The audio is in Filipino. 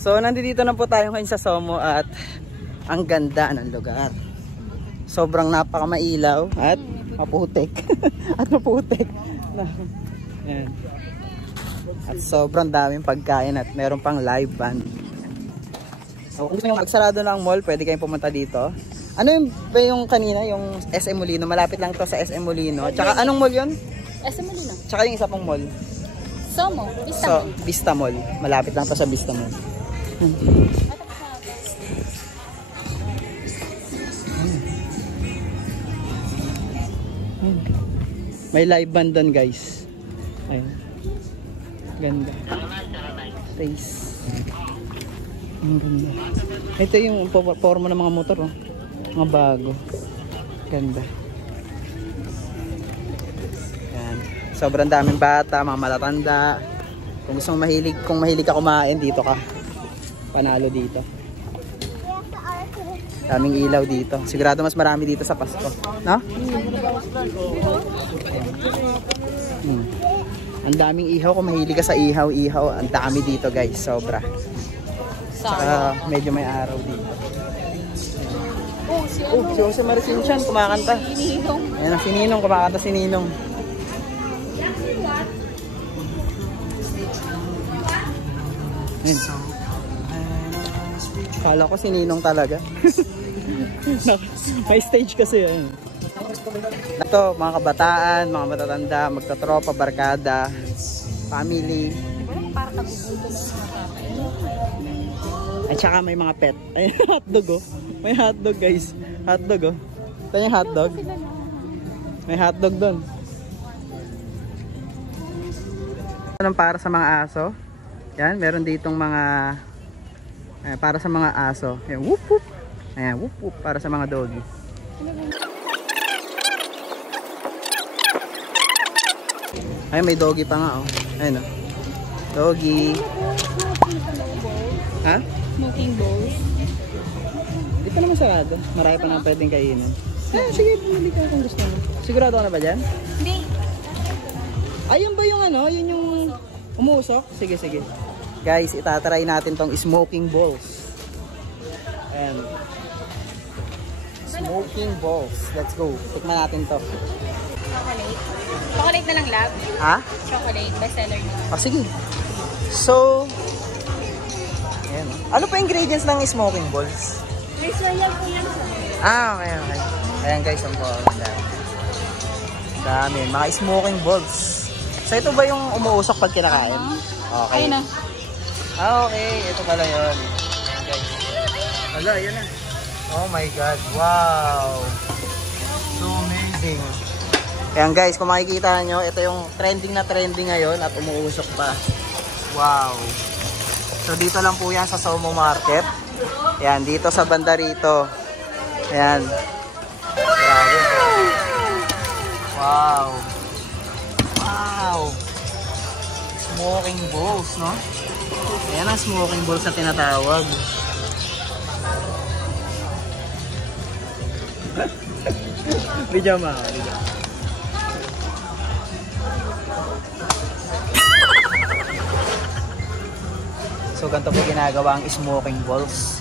So nandito na po tayo ngayon sa Somo at ang ganda ng lugar. Sobrang napakamailaw at maputik. At maputik. Ayan. At sobrang daming pagkain at meron pang live band. So kung yung magsarado ng mall, pwede kayong pumunta dito. Ano yung kanina, yung SM Molino? Malapit lang to sa SM Molino. Tsaka anong mall yun? SM Molino. Tsaka yung isa pang mall. Somo, Vista Mall. Vista Mall. Malapit lang to sa Vista Mall. May live band doon, guys. Ayun. Ganda. Face. Ang ganda. Ito yung forma ng mga motor, oh. Mga bago. Ganda. Yan. Sobrang daming bata, mga matatanda. Kung gusto mahilig, kung mahilig ka kumain, dito ka. Panalo dito. Daming ilaw dito. Sigurado mas marami dito sa Pasko, no? Ang daming ihaw. Kung mahilig ka sa ihaw, ang dami dito, guys. Sobra. Saka medyo may araw dito. Si Jose Maricinchan kumakanta. Ayan ang si Ninong, kumakanta si Ninong. Kala ko si Ninong talaga. May stage kasi yan. Ito, mga kabataan, mga matatanda, magtatropa, barkada, family. At saka may mga pet. Ay, hotdog, oh. May hotdog, guys. Hotdog, oh. Ito yung hotdog. May hotdog doon. Anong para sa mga aso? Yan, meron ditong mga para sa mga aso. Ayan, whoop whoop. Ayan, whoop whoop, para sa mga doggy. Ay, may doggy pa nga, oh. Ayun, oh. Doggy. Ha? Smoking balls. Di pa naman sarado. Marami pa naman pwedeng kainin. Sige, bumili ka kung gusto mo. Sigurado ka na ba dyan? Hindi. Ayun ba yung ano? Yun yung umuusok? Sige, sige. Guys, itatry natin tong smoking balls. Ayan. Smoking balls. Let's go. Tikman natin to. Chocolate. Chocolate na lang, lab. Ha? Chocolate. Bestseller nyo. Sige. So, ayan. Ano pa ingredients ng smoking balls? May soya po yan. Okay, okay. Ayan guys, ang dami. Mga smoking balls. So, ito ba yung umuusok pag kinakain? Okay. Ayun na. Okay. Ito pala yun. Guys. Hala, yun na. Oh my God. Wow. So amazing. Ayan guys, kung makikita nyo, ito yung trending na trending ngayon at umuusok pa. Wow. So dito lang po yan sa Somo Market. Ayan, dito sa banda rito. Ayan. Grabe. Wow. Wow. Smoking balls, no? Ayan ang smoking balls na tinatawag. Video ma. So ganito po ginagawa ang smoking balls.